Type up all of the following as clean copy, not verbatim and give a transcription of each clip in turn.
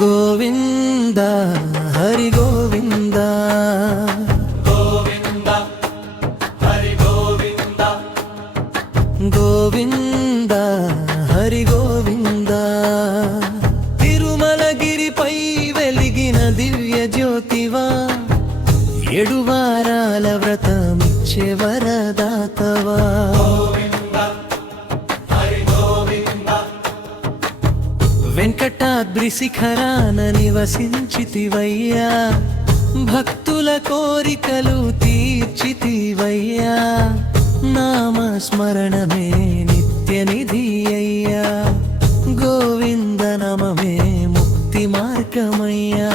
గోవింద హరి గోవింద గోవింద హరి గోవింద గోవింద హరి గోవింద తిరుమలగిరిపై వెలిగిన దివ్య జ్యోతివా ఏడువారాల వ్రతమిచ్చే వరదాతవా వెంకటాద్రి శిఖరాన నివసించితివయ్యా భక్తుల కోరికలు తీర్చితివయ్యా నామస్మరణమే నిత్య నిధి అయ్యా గోవింద నమమే ముక్తి మార్గమయ్యా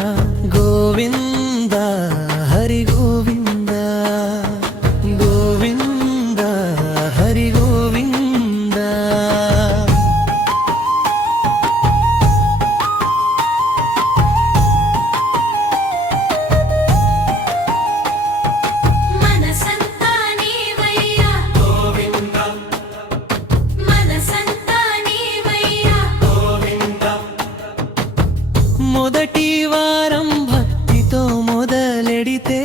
గోవింద హరి గోవింద గోవింద హరి గోవింద మనసంతా నీవయ్యా గోవింద మనసంతా నీవయ్యా గోవింద మొదటి వారం భక్తితో మొదలెడితే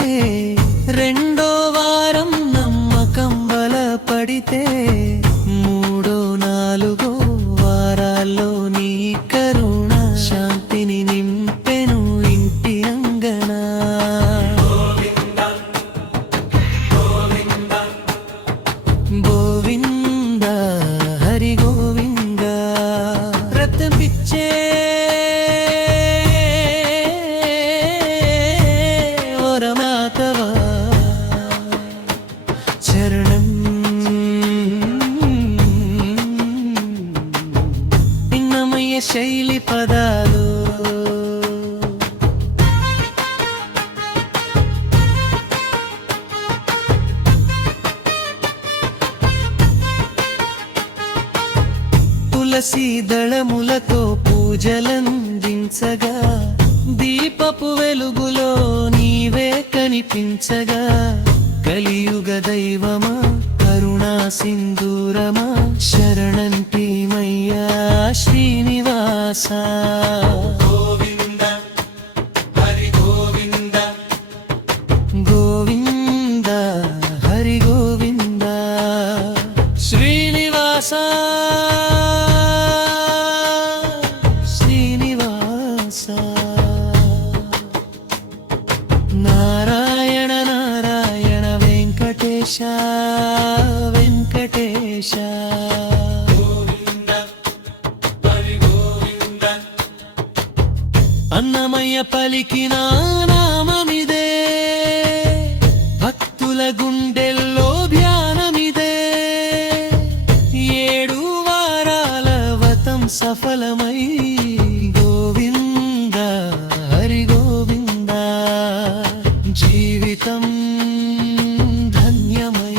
రెండో వారం నమ్మకం బలపడితే మూడో నాలుగో వారాల్లో నీ కరుణ శాంతిని నింపెను ఇంటి అంగనా గోవింద హరి గోవింద రతపిచ్చే వరమాతవా చరణం ఇన్నమయ్య శైలి పదాలు తులసి దళములతో పూజలందించగా దీపపు వెలుగులో నీవే కనిపించగా కలియుగ దైవమా కరుణా సింధూరమా శరణంటిమయ్యా శ్రీనివాస గోవింద హరి గోవింద గోవింద హరి గోవింద శ్రీనివాస శ్రీనివాస నారాయణ నారాయణ వెంకటేశ వెంకటేశ గోవింద హరి గోవింద అన్నమయ్య పలికిన నామమిదే భక్తుల గుండెల్లో ధ్యానమిదే ఏడు వారాల వ్రతం సఫలమై గోవింద హరి గోవింద జీవితం ధన్యమై